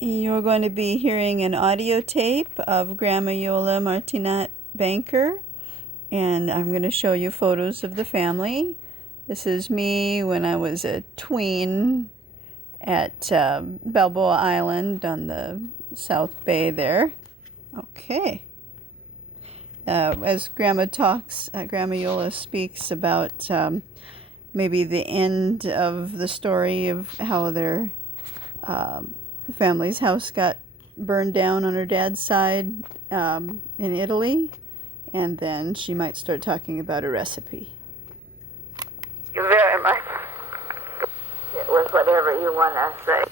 You're going to be hearing an audio tape of Grandma Iole Martinat Banker, and I'm going to show you photos of the family. This is me when I was a tween at Balboa Island on the South Bay there. Okay. As Grandma talks, Grandma Iole speaks about maybe the end of the story of how their family's house got burned down on her dad's side in Italy, and then she might start talking about a recipe. Thank you very much. It was whatever you want to say.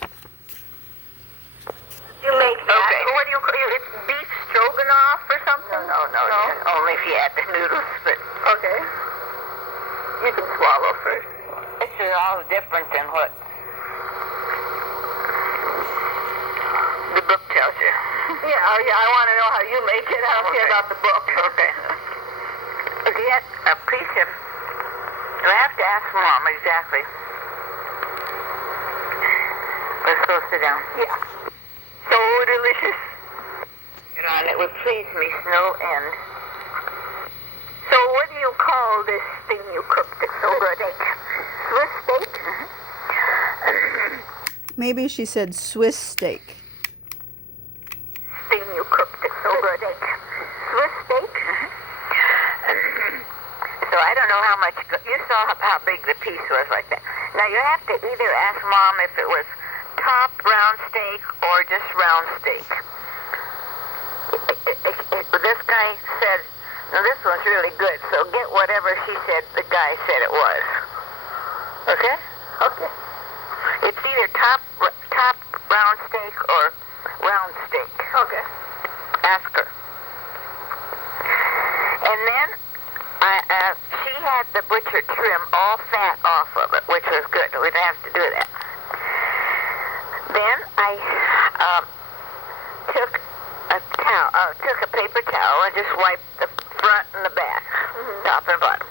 You make that. Okay. What do you call it? It's beef stroganoff or something? No. Only if you add the noodles, but... Okay. You can swallow first. This is all different than what the book tells you. Yeah, I want to know how you make it. I don't care about the book. Okay. Get a piece of... You have to ask Mom exactly. Let's go sit down. Yeah. So delicious. And it would please me, Snow End. So what do you call this thing you cooked it so good? Swiss steak? Maybe she said Swiss steak. Thing you cooked it so good. Swiss steak? So I don't know how much... You saw how big the piece was like that. Now you have to either ask Mom if it was top round steak or just round steak. This guy said, "No, this one's really good, so get whatever she said the guy said it was." Okay? Okay. It's either top round steak or round steak. Okay. Ask her. And then she had the butcher trim all fat off of it, which was good. We didn't have to do that. Then I took a paper towel and just wiped the front and the back, top and bottom.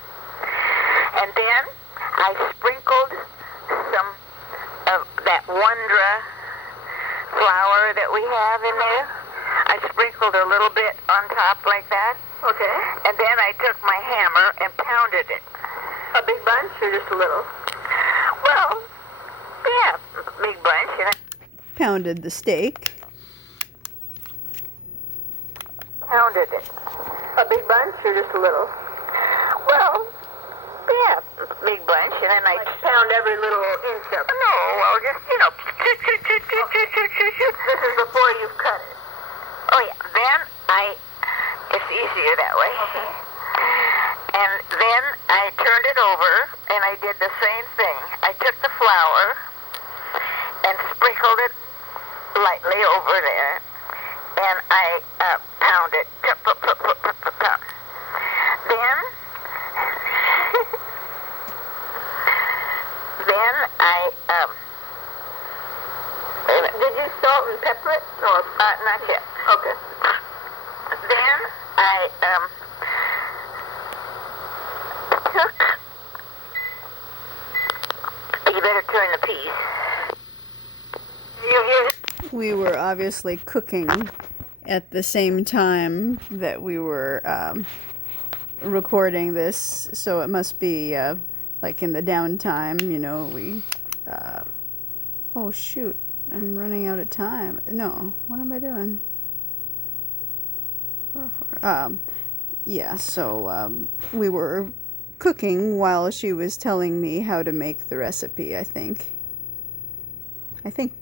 And then I sprinkled some of that Wondra flour that we have in there. I sprinkled a little bit on top like that. Okay. And then I took my hammer and pounded it. A big bunch or just a little? Well, yeah, big bunch. And Pounded the steak. pounded it. A big bunch or just a little? Well, yeah, big bunch, and then I pound every little inch of it. No, well, just, This is before you've cut it. Oh, yeah. Then it's easier that way. Okay. And then I turned it over, and I did the same thing. I took the flour and sprinkled it lightly over there, and I pounded. Then I did you salt and pepper it? No, not yet. Okay. Then I took. You better turn the piece. We were obviously cooking at the same time that we were recording this, so it must be like in the downtime, we oh shoot, I'm running out of time. No, what am I doing? Yeah, so we were cooking while she was telling me how to make the recipe. I think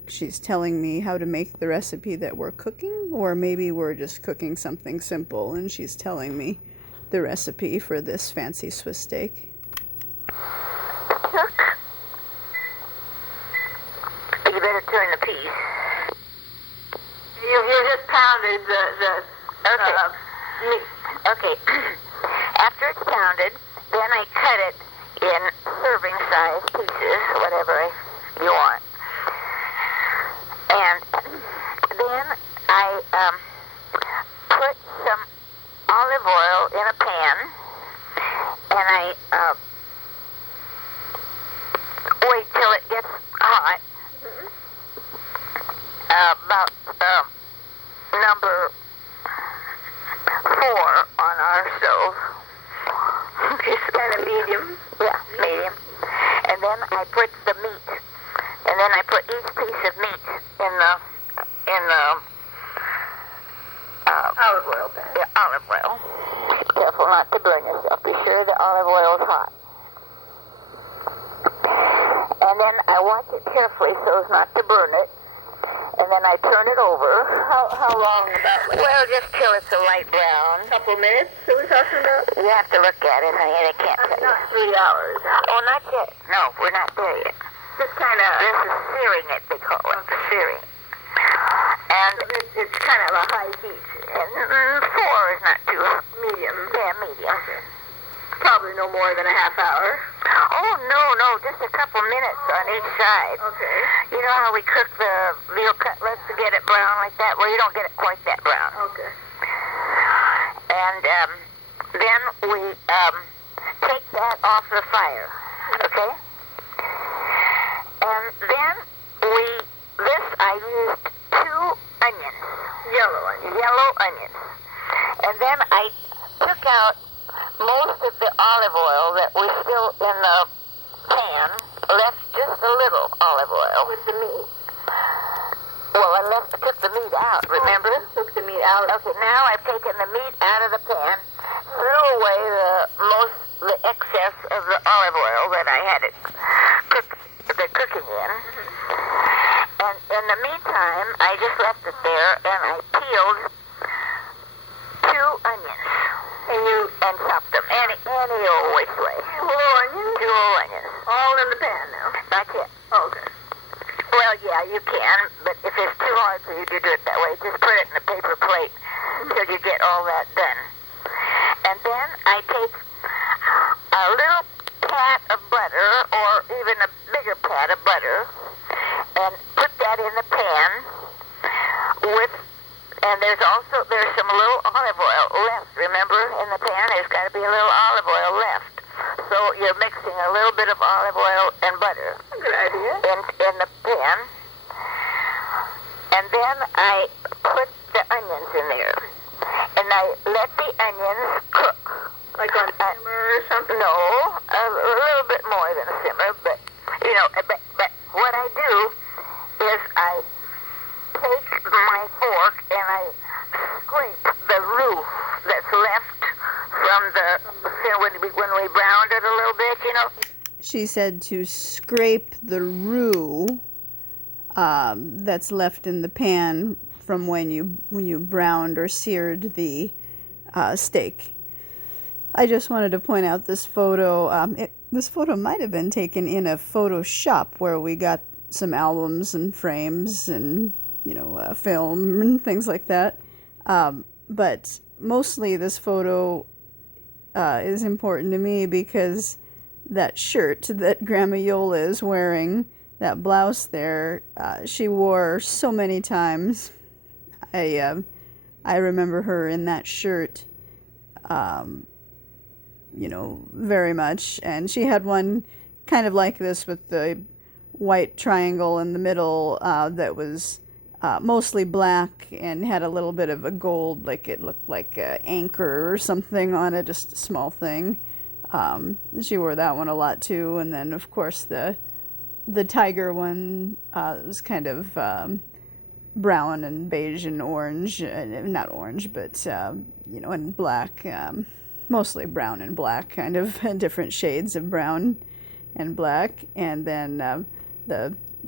she's telling me how to make the recipe that we're cooking, or maybe we're just cooking something simple and she's telling me the recipe for this fancy Swiss steak. You better turn the piece. You just pounded the meat. Okay. After it's pounded, then I cut it in serving size pieces, whatever you want. And then I put some olive oil in a pan, and I wait till it gets hot. about number 4 on our stove. Just kind of medium. Yeah, medium. And then I put the meat. And then I put each piece of meat in the olive oil pan. Yeah, olive oil. Careful not to burn yourself. Be sure the olive oil is hot. And then I watch it carefully so as not to burn it. And then I turn it over. How long about? Well, just till it's a light brown. A couple minutes that we're talking about? You have to look at it, honey. I can't tell you. Not 3 hours. Oh, not yet. No, we're not there yet. Just kind of. This is searing it, they call it. Searing. And It's kind of a high heat. and 4 is not too Medium. Yeah, medium. Okay. Probably no more than a half hour. Oh, no, just a couple minutes on each side. Okay. You know how we cook the veal cutlets to get it brown like that? Well, you don't get it quite that brown. Okay. And then we take that off the fire, okay? And then I used 2 onions. Yellow onions. And then I took out most of the olive oil that was still in the pan, left just a little olive oil. With the meat. Well, took the meat out, remember? Took the meat out. Okay, now I've taken the meat out of the pan, threw away the excess of the olive oil that I had it cooking in. And in the meantime, I just left it there and I peeled 2 onions. And chopped them any old which way. 2 onions? 2 whole onions. All in the pan now. Not yet. Okay. Well, yeah, you can, but if it's too hard for you to do it that way, just put it in a paper plate until you get all that done. And then I take a little pat of butter, or even a bigger pat of butter, and put that in the pan and there's some little olive oil left. Remember, in the pan, there's got to be a little olive oil left. So you're mixing a little bit of olive oil and butter. Good idea. In the pan. And then I put the onions in there. And I let the onions cook. Like on simmer or something? No, a little bit more than a simmer, but what I do is I take my fork and I scrape the roux that's left from when we browned it a little bit, you know. She said to scrape the roux that's left in the pan from when you browned or seared the steak. I just wanted to point out this photo. This photo might have been taken in a photo shop where we got some albums and frames and film and things like that. But mostly this photo is important to me because that shirt that Grandma Iole is wearing, that blouse there, she wore so many times. I remember her in that shirt, very much. And she had one kind of like this with the white triangle in the middle that was mostly black and had a little bit of a gold, like it looked like an anchor or something on it, just a small thing. She wore that one a lot too. And then of course the tiger one was kind of brown and beige and orange, not orange, but and black, mostly brown and black, kind of different shades of brown and black. And then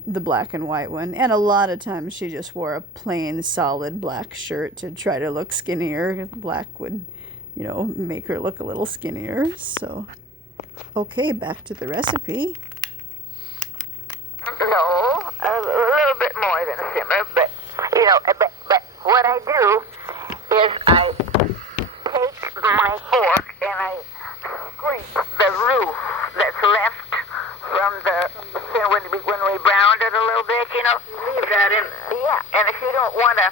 the black and white one. And a lot of times she just wore a plain solid black shirt to try to look skinnier. Black would make her look a little skinnier. So okay, back to the recipe. No, a little bit more than a simmer, but what I do is I take my fork and I scrape the roux that's left from when we browned it a little bit, Leave that in there. Yeah, and if you don't want to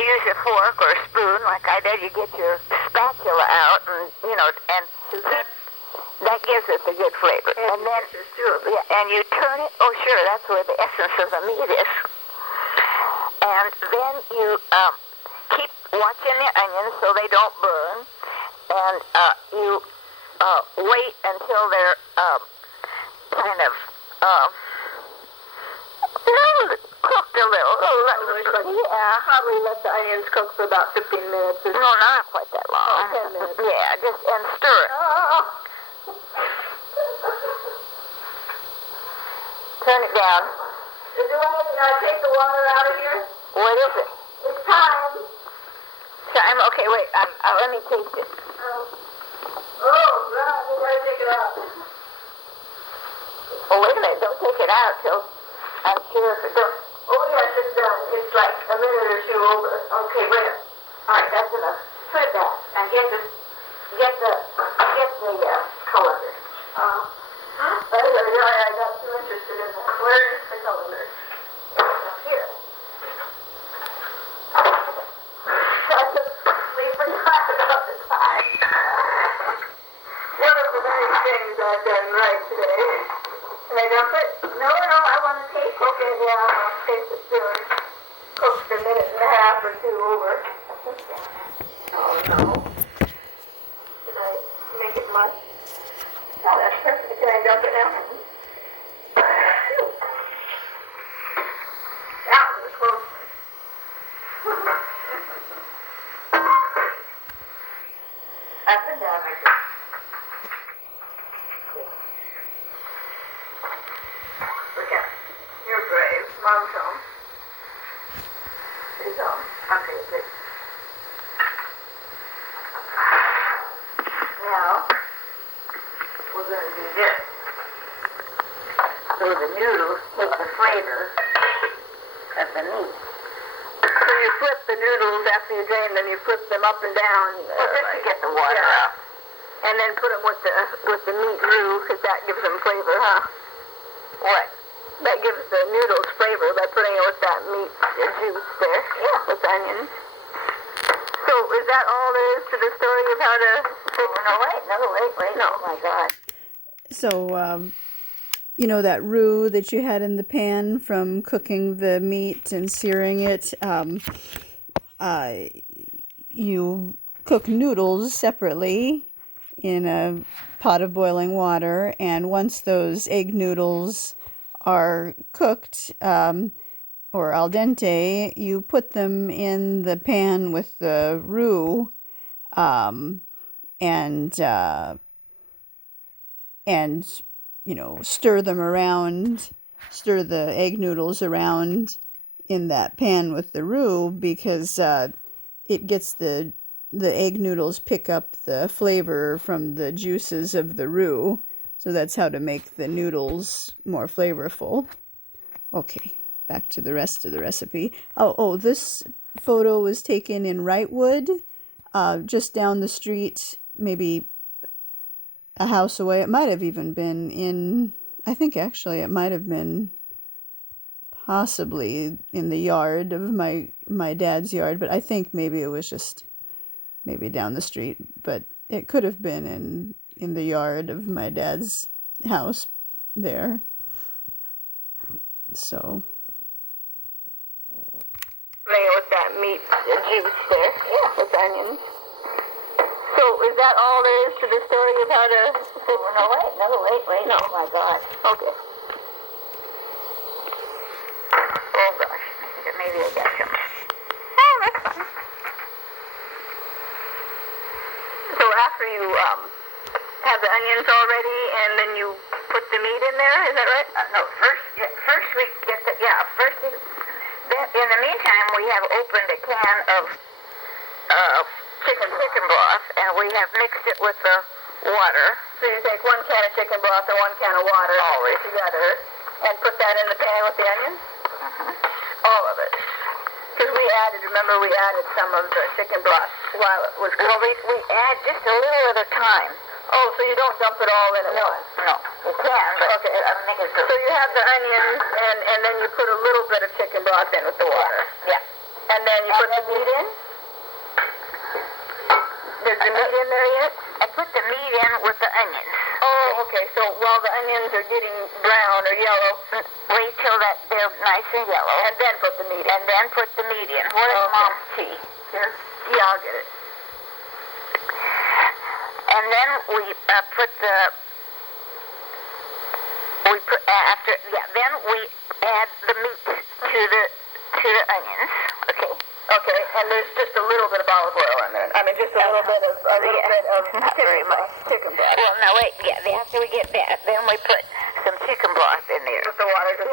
use a fork or a spoon like I did, you get your spatula out and that gives it the good flavor. And then, and you turn it. Oh, sure, that's where the essence of the meat is. And then you keep watching the onions so they don't burn. And you wait until they're kind of cooked a little. Yeah. Probably let the onions cook for about 15 minutes. No, not quite that long. 10 minutes. Yeah, just and stir it. Turn it down. Do I take the water out of here? What is it? It's time. Time? Okay, wait. Let me taste it. Oh, God, we gotta take it out. Oh, wait a minute. Don't take it out till I'm sure if it don't. Oh, yes, it's done. It's like a minute or two over. Okay, wait a minute. All right, that's enough. Put it back and get the colander. I got too interested in that. Where is the colander? Up here. We forgot about the time. One of the many things I've done right today. Can I dump it? No, I want to taste it. Okay, yeah, I'll taste it soon. Cooked a minute and a half or two over. Oh, no. Can I make it much? Oh, that's perfect. Can I dump it now? That was close. Up and down like this. Look out. You're brave. Mom's home. She's home. Okay, good. Now, we're going to do this. So the noodles take the flavor of the meat. So you flip the noodles after you drain them, you flip them up and down. Well, just to get the water out. And then put them with the meat roux, because that gives them flavor, huh? What? That gives the noodles flavor by putting it with that meat juice there. Yeah. With the onions. So is that all there is to the story of how to fix No, wait. No. Oh, my God. So, you know that roux that you had in the pan from cooking the meat and searing it? You cook noodles separately in a pot of boiling water, and once those egg noodles are cooked or al dente, you put them in the pan with the roux and you know, stir them around, stir the egg noodles around in that pan with the roux, because it gets the egg noodles pick up the flavor from the juices of the roux. So that's how to make the noodles more flavorful. Okay, back to the rest of the recipe. Oh, this photo was taken in Wrightwood, just down the street, maybe a house away. It might have even been I think actually it might have been possibly in the yard of my dad's yard, but I think maybe it was just maybe down the street, but it could have been in the yard of my dad's house there. So with that meat juice there? Yeah. With onions. So is that all there is to the story of how to fix No, wait. No. Oh, my God. Okay. Oh, gosh. Maybe I got some. Oh, that's fine. So after you have the onions all ready, and then you put the meat in there, is that right? No, first we get the, then in the meantime, we have opened a can of chicken broth, and we have mixed it with the water. So you take 1 can of chicken broth and 1 can of water Always. together, and put that in the pan with the onions? All of it. Because remember we added some of the chicken broth while it was Well, cooking. we add just a little at a time. Oh, so you don't dump it all in at once? No, you can, but Okay. I think it's So you have the onions, and then you put a little bit of chicken broth in with the water. Yeah. And then you put the meat in? Is the meat in there yet? I put the meat in with the onions. Oh, okay. So while the onions are getting brown or yellow. Wait till that they're nice and yellow. And then put the meat in. And then put the meat in. What is Mom's tea? Here? Yeah, I'll get it. And then we then we add the meat to the onions. Okay. Okay, and there's just a little bit of olive oil in there. I mean, just a little bit of not very much chicken broth. Well, no, wait. Yeah, after we get that, then we put some chicken broth in there. With the water.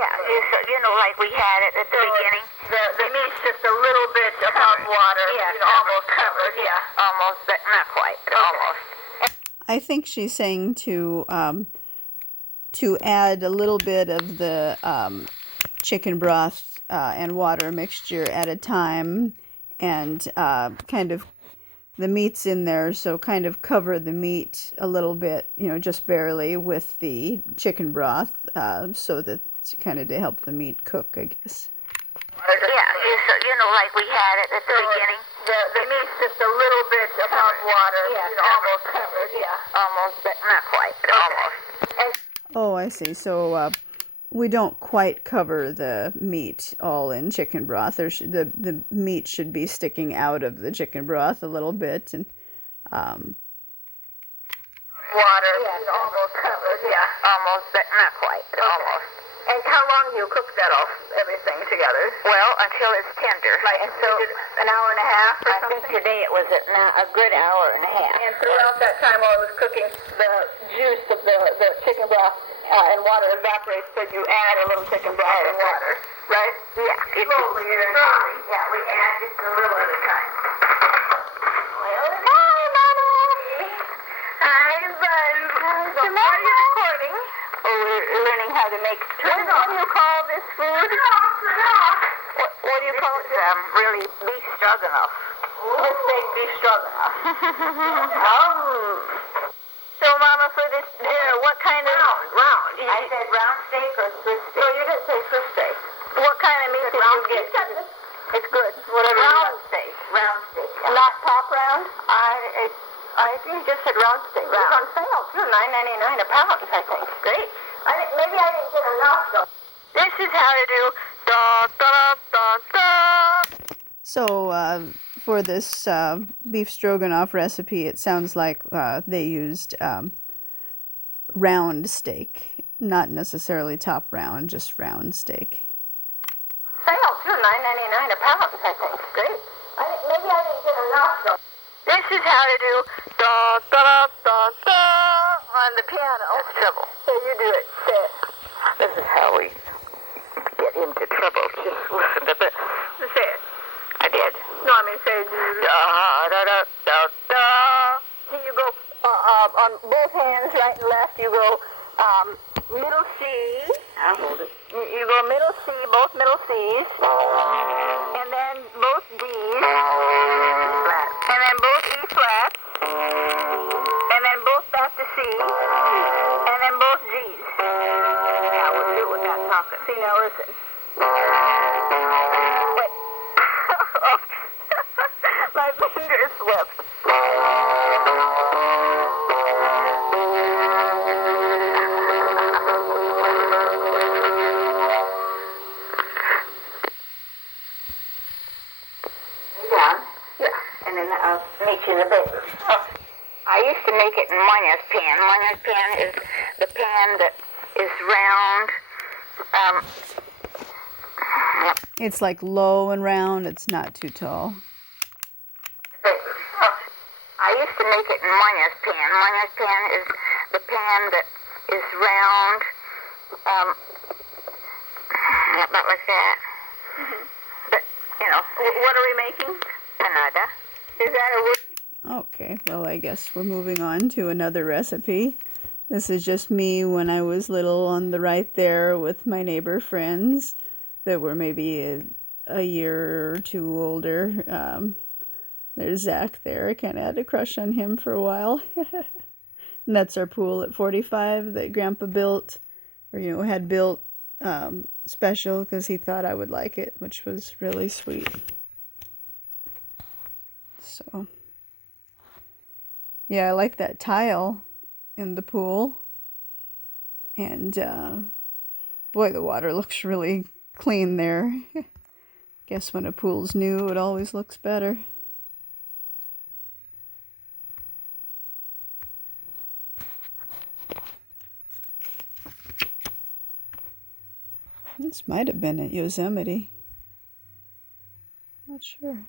Like we had it at the beginning. The meat's just a little bit above water. Yeah, almost covered. Yeah. Almost, but not quite. Okay. Almost. I think she's saying to add a little bit of the chicken broth and water mixture at a time, and kind of the meat's in there, so kind of cover the meat a little bit, just barely with the chicken broth, so that it's kind of to help the meat cook, I guess. Like we had it at the beginning. The meat's just a little bit above water. Almost covered. Yeah. Almost, but not quite. Okay. Almost. Oh, I see. So we don't quite cover the meat all in chicken broth. The meat should be sticking out of the chicken broth a little bit, and water. Almost covered. Yeah. Almost, but not quite. Okay. Almost. And how long do you cook that off, everything together? Well, until it's tender. And so an hour and a half or I something? think today it was a good hour and a half. And throughout that time while I was cooking, the juice of the chicken broth and water evaporates, so you add a little chicken broth and water, right? Yeah. Slowly. Yeah, we add just a little at a time. Well, hi, Mommy. Hi, Buzz. So what are you recording? Oh, we're learning how to make What do you call this food? What do you call it? Really beef stroganoff. Let's say beef stroganoff. So, Mama, for this dinner, what kind of... Round. I said round steak or Swiss steak? No, you didn't say Swiss steak. What kind of meat did you get? It's good. Whatever Round steak. Round steak. Not top round? I think you just said round steak. It was on sale, too. $9.99 a pound, I think. Great. Maybe I didn't get enough, though. This is how to do da-da-da-da-da. so for this beef stroganoff recipe, it sounds like they used round steak, not necessarily top round, just round steak. Sale, too. $9.99 a pound, I think. Great. Maybe I didn't get enough, though. This is how to do da-da-da-da-da on the piano. That's trouble. So you do it. Say it. This is how we get into trouble. Just listen to this. Say it. I did. No, I mean say Da-da-da-da-da. So you go on both hands, right and left. You go middle C. I'll hold it. You go middle C, both middle C's, and then both D's, Flat. and then both E flats, and then both back to C, and then both G's. Now we'll do it without talking. See, now listen. Wait. My finger slipped. Down. Yeah. And then I'll meet you in the bed. I used to make it in Monya's pan. Monya's pan is the pan that is round. It's like low and round. It's not too tall. I used to make it in Monya's pan. Monya's pan is the pan that is round. About like that. But, What are we making? Canada. Is that a wood? Okay, well, I guess we're moving on to another recipe. This is just me when I was little on the right there with my neighbor friends that were maybe a year or two older. There's Zach there. I kind of had a crush on him for a while. And that's our pool at 45 that Grandpa built, or, had built special because he thought I would like it, which was really sweet. So, yeah, I like that tile in the pool. And Boy, the water looks really clean there. Guess when a pool's new, it always looks better. This might have been at Yosemite. Not sure.